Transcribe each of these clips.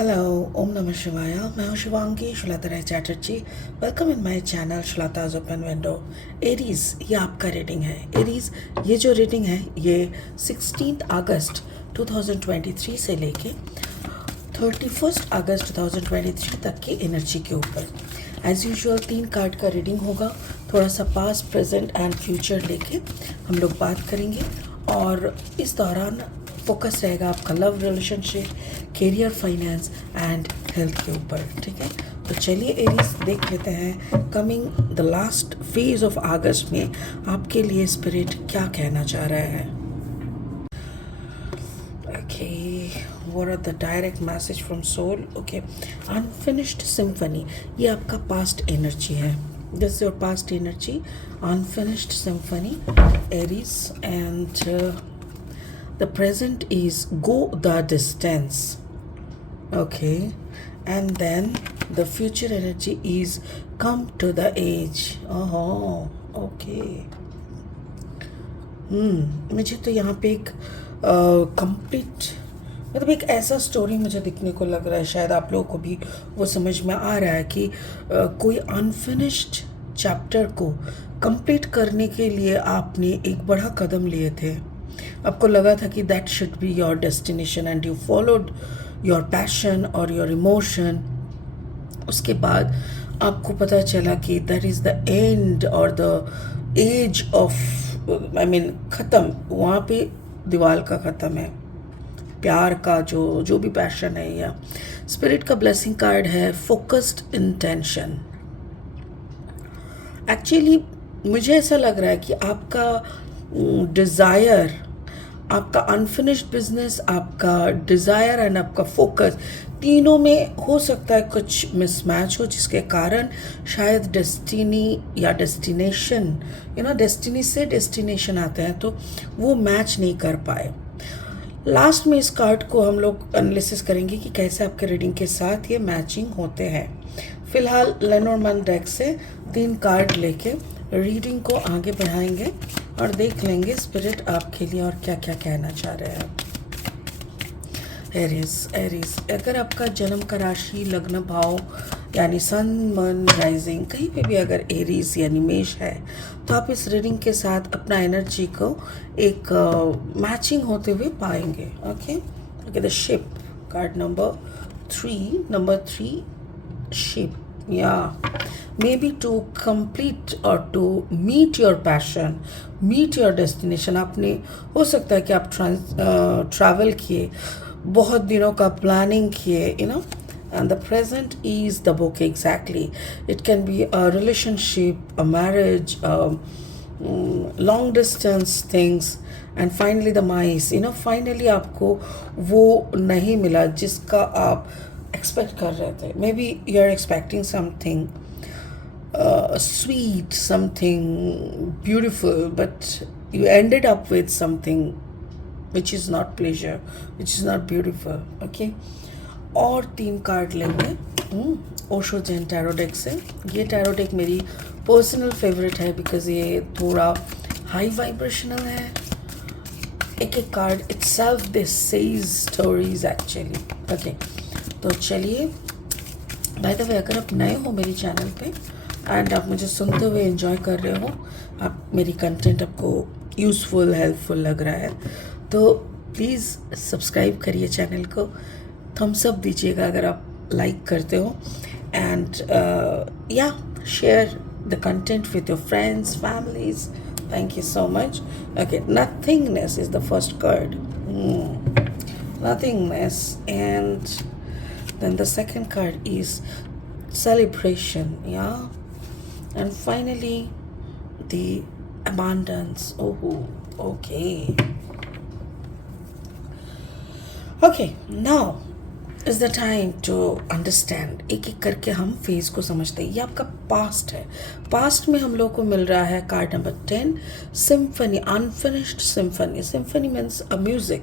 Hello, ओम नमः शिवाय। मैं हूँ Shivangi Shulata Rai Chatterjee. Welcome in my channel Shlata's open window. Aries, ये आपका रीडिंग है। एरीज, ये जो रीडिंग है ये 16 अगस्त 2023 से लेके 31 अगस्त 2023 तक की एनर्जी के ऊपर एज़ यूजुअल 3 कार्ड का रीडिंग होगा। थोड़ा सा पास्ट, प्रेजेंट एंड फ्यूचर लेके हम लोग बात करेंगे और इस दौरान फोकस रहेगा आपका love, relationship, career, finance and health के ऊपर। ठीक है, तो चलिए एरीज देख लेते हैं coming the last phase of अगस्त में आपके लिए स्पिरिट क्या कहना चाह रहा है। Okay, what are the direct message from soul? Okay, unfinished symphony, ये आपका past energy है. This is your past energy, unfinished symphony, Aries, and the present is go the distance. Okay, and then the future energy is come to the age. Oh, okay. मुझे तो यहाँ पे एक complete मतलब एक ऐसा story मुझे दिखने को लग रहा है, शायद आप लोगों को भी वो समझ में आ रहा है कि कोई अनफिनिश्ड चैप्टर को कंप्लीट करने के लिए आपने एक बड़ा कदम लिए थे। आपको लगा था कि that should be your destination and you followed your passion और योर इमोशन। उसके बाद आपको पता चला कि दैट इज़ द एंड और द एज ऑफ ख़त्म, वहाँ पे दीवार का ख़त्म है। प्यार का जो भी पैशन है, या स्पिरिट का ब्लेसिंग कार्ड है फोकस्ड इंटेंशन। एक्चुअली मुझे ऐसा लग रहा है कि आपका डिज़ायर, आपका अनफिनिश्ड बिजनेस, आपका डिज़ायर एंड आपका फोकस, तीनों में हो सकता है कुछ मिसमैच हो, जिसके कारण शायद डेस्टिनी या डेस्टिनेशन, डेस्टिनी से डेस्टिनेशन आते हैं तो वो मैच नहीं कर पाए। लास्ट में इस कार्ड को हम लोग एनालिसिस करेंगे कि कैसे आपके रीडिंग के साथ ये मैचिंग होते हैं। फिलहाल लेनोर्मैन डेक से 3 कार्ड लेके रीडिंग को आगे बढ़ाएंगे और देख लेंगे स्पिरिट आपके लिए और क्या क्या कहना चाह रहे हैं। एरीज, अगर आपका जन्म का राशि, लग्न भाव यानी सन, मन, राइजिंग कहीं पे भी अगर एरीज यानी मेष है तो आप इस रीडिंग के साथ अपना एनर्जी को एक मैचिंग होते हुए पाएंगे। Okay, the ship card number 3 ship, या मे बी टू कंप्लीट और to meet your passion, meet your destination. आपने हो सकता है कि आप ट्रैवल किए, बहुत दिनों का प्लानिंग किए, and the present is the book. Exactly, it can be a relationship, a marriage, long distance things, and finally the mice, finally आपको वो नहीं मिला जिसका आप एक्सपेक्ट कर रहे थे। Maybe you are expecting something sweet, something beautiful, but you ended up with something which is not pleasure, which is not beautiful. Okay, और 3 कार्ड लेंगे ओशो जैन टैरो डेक से। ये टैरो डेक मेरी पर्सनल फेवरेट है because ये थोड़ा high vibrational है। एक एक card itself this says stories actually. Okay, तो चलिए, बाय द वे अगर आप नए हो मेरी चैनल पे एंड आप मुझे सुनते हुए एंजॉय कर रहे हो, आप मेरी कंटेंट आपको यूज़फुल, हेल्पफुल लग रहा है, तो प्लीज़ सब्सक्राइब करिए चैनल को, थम्स अप दीजिएगा अगर आप लाइक करते हो, एंड या share the content with your friends, families. Thank you so much. Okay, nothingness is the first card, nothingness, and then the second card is celebration, yeah, and finally the abundance. Oh, okay, now is the time to understand। एक एक करके हम phase को समझते हैं। ये आपका past है। पास्ट में हम लोग को मिल रहा है card number 10, symphony, unfinished symphony. Symphony means a music,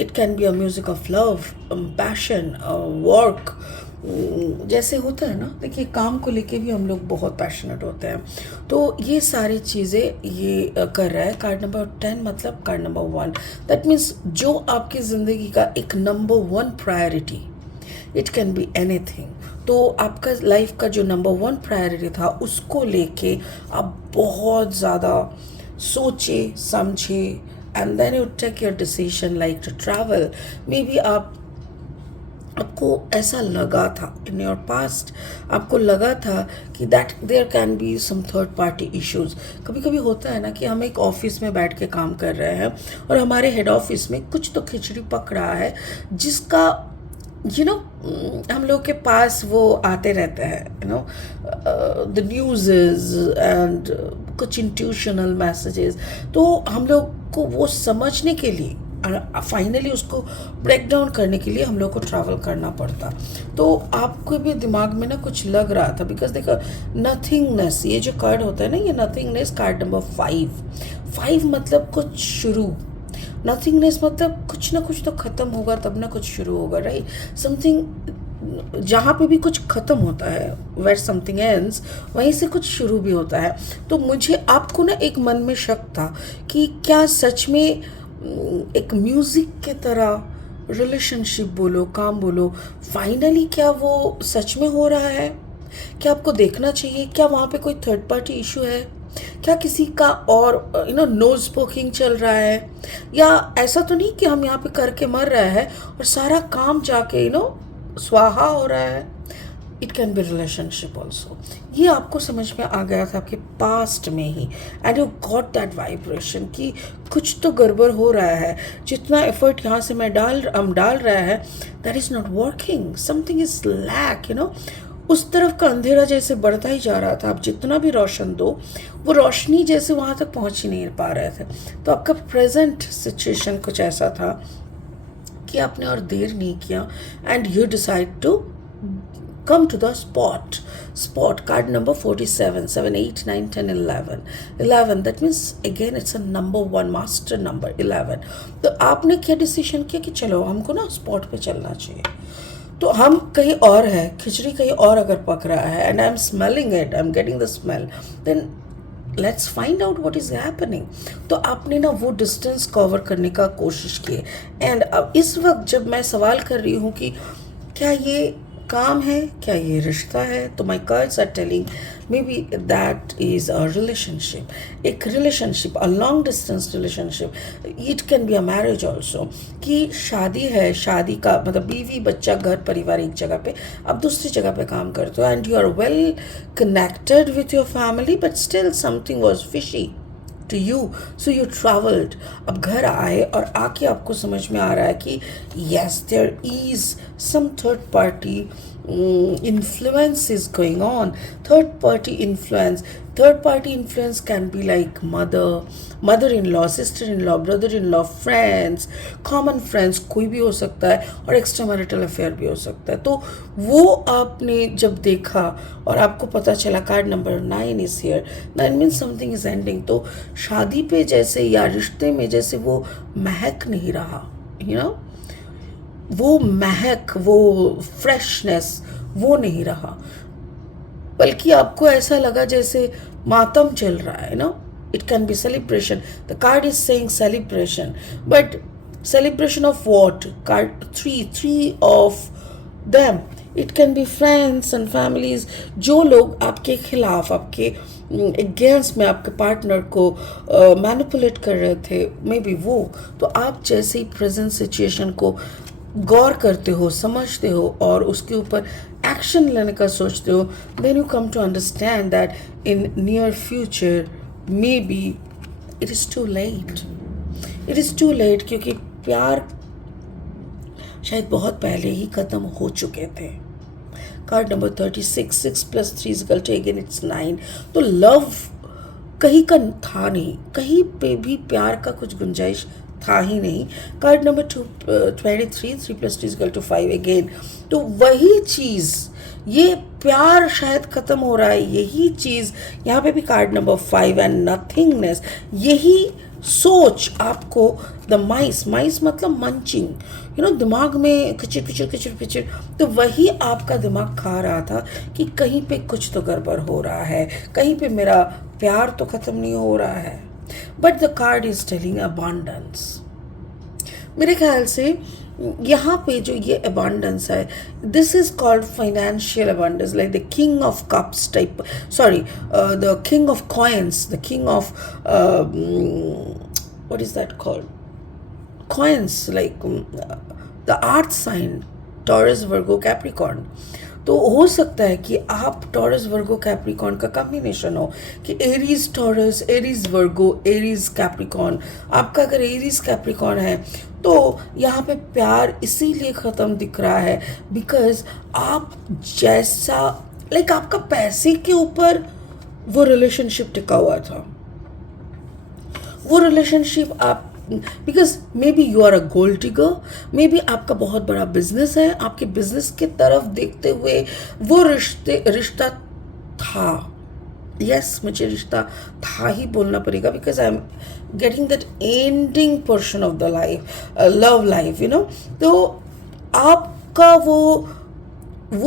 it can be a music of love, passion, work, जैसे होता है ना, देखिए काम को लेके भी हम लोग बहुत पैशनेट होते हैं, तो ये सारी चीज़ें ये कर रहा है। कार्ड नंबर 10 मतलब कार्ड नंबर 1, दैट मीन्स जो आपकी ज़िंदगी का एक number 1 priority, it can be anything. तो आपका लाइफ का जो नंबर वन प्रायोरिटी था उसको लेके आप बहुत ज़्यादा सोचे समझे, and then you take your decision like to travel. Maybe आपको ऐसा लगा था इन योर पास्ट, आपको लगा था कि that there can be some third party issues. कभी कभी होता है ना कि हम एक ऑफिस में बैठ के काम कर रहे हैं और हमारे हेड ऑफिस में कुछ तो खिचड़ी पक रहा है, जिसका हम लोग के पास वो आते रहते हैं, द न्यूज़ एंड कुछ इंट्यूशनल मैसेजेस। तो हम लोग को वो समझने के लिए, फाइनली उसको ब्रेक डाउन करने के लिए हम लोग को ट्रैवल करना पड़ता। तो आपको भी दिमाग में ना कुछ लग रहा था, बिकॉज देखो नथिंगनेस, ये जो कार्ड होता है ना, ये नथिंगनेस कार्ड नंबर 5 मतलब कुछ शुरू, नथिंगनेस मतलब कुछ ना कुछ तो ख़त्म होगा तब ना कुछ शुरू होगा, राइट? समथिंग, जहाँ पे भी कुछ ख़त्म होता है, वेयर समथिंग एंड्स, वहीं से कुछ शुरू भी होता है। तो मुझे आपको ना एक मन में शक था कि क्या सच में एक म्यूज़िक के तरह रिलेशनशिप बोलो, काम बोलो, फाइनली क्या वो सच में हो रहा है? क्या आपको देखना चाहिए? क्या वहाँ पे कोई थर्ड पार्टी इशू है? क्या किसी का और नोज पोकिंग चल रहा है? या ऐसा तो नहीं कि हम यहाँ पे करके मर रहे हैं और सारा काम जाके स्वाहा हो रहा है? It can B relationship also. ये आपको समझ में आ गया था आपके पास्ट में ही, and you got that vibration कि कुछ तो गड़बड़ हो रहा है। जितना एफर्ट यहाँ से हम डाल रहे हैं, that is not working, something is lack. उस तरफ का अंधेरा जैसे बढ़ता ही जा रहा था। आप जितना भी रोशन दो, वो रोशनी जैसे वहाँ तक पहुँच ही नहीं पा रहे थे। तो आपका प्रेजेंट सिचुएशन कुछ ऐसा था कि आपने और देर नहीं किया, and you decide to come to the spot card number 47, 7, 8, 9, 10, 11, that means again it's a number 1 master number 11। तो आपने क्या डिसीजन किया कि चलो हमको ना स्पॉट पे चलना चाहिए। तो हम कहीं और है, खिचड़ी कहीं और अगर पक रहा है, and I am smelling it, I am getting the smell, then let's find out what is happening. तो आपने ना वो डिस्टेंस कवर करने का कोशिश की। एंड अब इस वक्त जब मैं सवाल कर रही हूँ कि क्या ये काम है, क्या ये रिश्ता है, तो my cards are telling maybe that is a relationship, एक relationship, a long distance relationship. It can be a marriage also, कि शादी है, शादी का मतलब बीवी बच्चा घर परिवार एक जगह पे, अब दूसरी जगह पे काम करते हो, and you are well connected with your family, but still something was fishy to you, so you traveled। अब घर आए और आके आपको समझ में आ रहा है कि yes there is some third party influence is going on। third party influence can be like mother-in-law, sister-in-law, brother-in-law, friends, common friends, कोई भी हो सकता है, और एक्स्ट्रा मैरिटल अफेयर भी हो सकता है। तो वो आपने जब देखा और आपको पता चला card number 9 is here, 9 means something is ending. तो शादी पे जैसे या रिश्ते में जैसे वो महक नहीं रहा, वो महक, वो फ्रेशनेस वो नहीं रहा, बल्कि आपको ऐसा लगा जैसे मातम चल रहा है। It can B celebration, the card is saying celebration, but celebration of what? Card 3 of them. It can be friends and families, जो लोग आपके खिलाफ, आपके अगेंस्ट में आपके पार्टनर को मैनिपुलेट कर रहे थे, मे बी वो। तो आप जैसे ही प्रेजेंट सिचुएशन को गौर करते हो, समझते हो और उसके ऊपर एक्शन लेने का सोचते हो, then you come to understand that in near future maybe it is too late, क्योंकि प्यार शायद बहुत पहले ही ख़त्म हो चुके थे। Card number 36, 6 + 3 = again it's 9। तो लव कहीं का था नहीं, कहीं पे भी प्यार का कुछ गुंजाइश था ही नहीं। Card number 23, 3 + 2 = 5 again. तो वही चीज़, ये प्यार शायद ख़त्म हो रहा है, यही चीज़ यहाँ पे भी कार्ड नंबर 5 एंड नथिंगनेस, यही सोच आपको द माइस मतलब मंचिंग, दिमाग में किचिर पिचिर, तो वही आपका दिमाग खा रहा था कि कहीं पे कुछ तो गड़बड़ हो रहा है, कहीं पे मेरा प्यार तो ख़त्म नहीं हो रहा है। But the card is telling abundance, मेरे ख्याल से यहाँ पे जो ये अबांडेंस है, this is called financial abundance, like the king of cups type, sorry, the king of coins, the king of what is that called, coins, like the earth sign Taurus Virgo Capricorn. तो हो सकता है कि आप Taurus Virgo Capricorn का combination हो, कि Aries Taurus, Aries Virgo, Aries Capricorn. आपका अगर एरीज कैप्रिकॉर्न है तो यहाँ पे प्यार इसीलिए ख़त्म दिख रहा है बिकॉज आप जैसा, लाइक आपका पैसे के ऊपर वो रिलेशनशिप टिका हुआ था, वो रिलेशनशिप आप, because maybe you are a gold digger, maybe आपका बहुत बड़ा बिजनेस है, आपके बिजनेस के तरफ देखते हुए वो रिश्ता था, यस मुझे रिश्ता था ही बोलना पड़ेगा because I am getting that ending portion of the life, love life, you know. तो आपका वो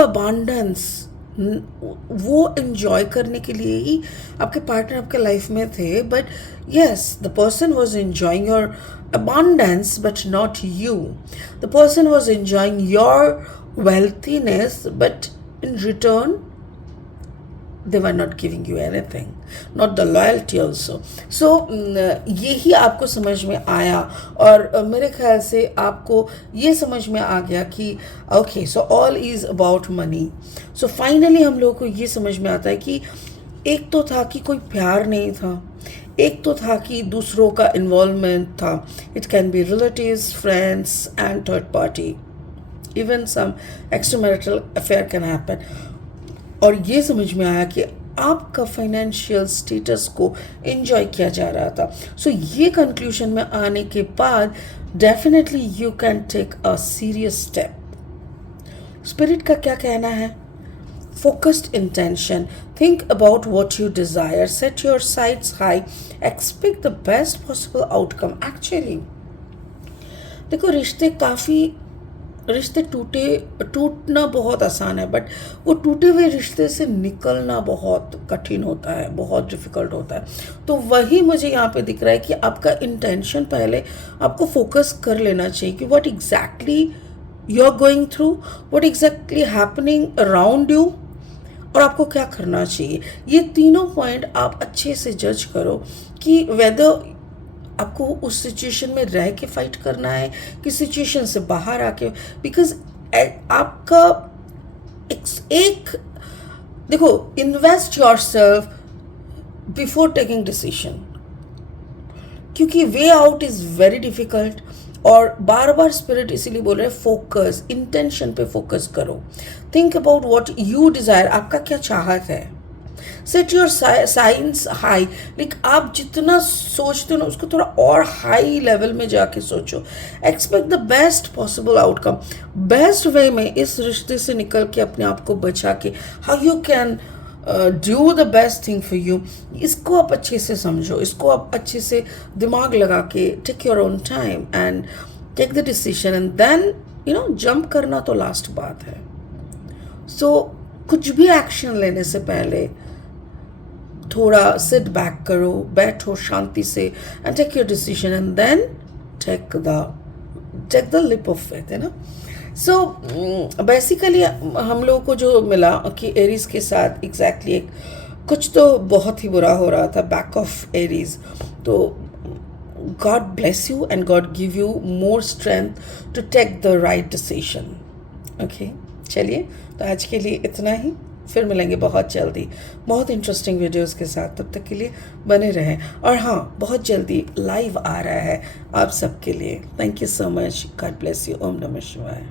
अबांडेंस, वो एंजॉय करने के लिए ही आपके पार्टनर आपके लाइफ में थे, but yes, the person was enjoying your abundance but not you. The person was enjoying your wealthiness but in return they were not giving you anything, not the loyalty also. So यही आपको समझ में आया और मेरे ख्याल से आपको ये समझ में आ गया कि okay, so all is about money. So finally हम लोगों को ये समझ में आता है कि एक तो था कि कोई प्यार नहीं था, एक तो था कि दूसरों का इन्वॉल्वमेंट था, it can be relatives, friends and third party, even some extra marital affair can happen. और ये समझ में आया कि आपका फाइनेंशियल स्टेटस को एंजॉय किया जा रहा था। सो ये कंक्लूजन में आने के बाद definitely you can take a serious step. Spirit का क्या कहना है? Focused intention. Think about what you desire. Set your sights high. Expect the best possible outcome. Actually, देखो रिश्ते टूटना बहुत आसान है, बट वो टूटे हुए रिश्ते से निकलना बहुत कठिन होता है, बहुत डिफ़िकल्ट होता है। तो वही मुझे यहाँ पे दिख रहा है कि आपका इंटेंशन पहले आपको फोकस कर लेना चाहिए कि what exactly you are going through, what exactly happening around you, और आपको क्या करना चाहिए। ये तीनों पॉइंट आप अच्छे से जज करो कि वेदर आपको उस सिचुएशन में रह के फाइट करना है कि सिचुएशन से बाहर आके, बिकॉज आपका एक देखो, invest yourself before taking decision, क्योंकि way out is very difficult. और बार बार स्पिरिट इसीलिए बोल रहे हैं फोकस, इंटेंशन पे फोकस करो। Think about what you desire, आपका क्या चाहत है। Set your sights high, like आप जितना सोचते हो ना उसको थोड़ा और हाई लेवल में जाके सोचो। Expect the best possible outcome, best way में इस रिश्ते से निकल के अपने आप को बचा के how you can do the best thing for you. इसको आप अच्छे से समझो, इसको आप अच्छे से दिमाग लगा के take your own time and take the decision and then you know jump करना तो लास्ट बात है। सो कुछ भी एक्शन लेने से पहले थोड़ा सिट बैक करो, बैठो शांति से and take your decision and then take the leap of faith, है ना। सो बेसिकली हम लोगों को जो मिला कि एरीज के साथ एग्जैक्टली कुछ तो बहुत ही बुरा हो रहा था, बैक ऑफ एरीज। तो God bless you and God give you more strength to take the right decision. Okay, चलिए तो आज के लिए इतना ही, फिर मिलेंगे बहुत जल्दी बहुत इंटरेस्टिंग वीडियोस के साथ। तब तक के लिए बने रहें। और हाँ, बहुत जल्दी लाइव आ रहा है आप सबके लिए। Thank you so much, God bless you. ओम नमः शिवाय।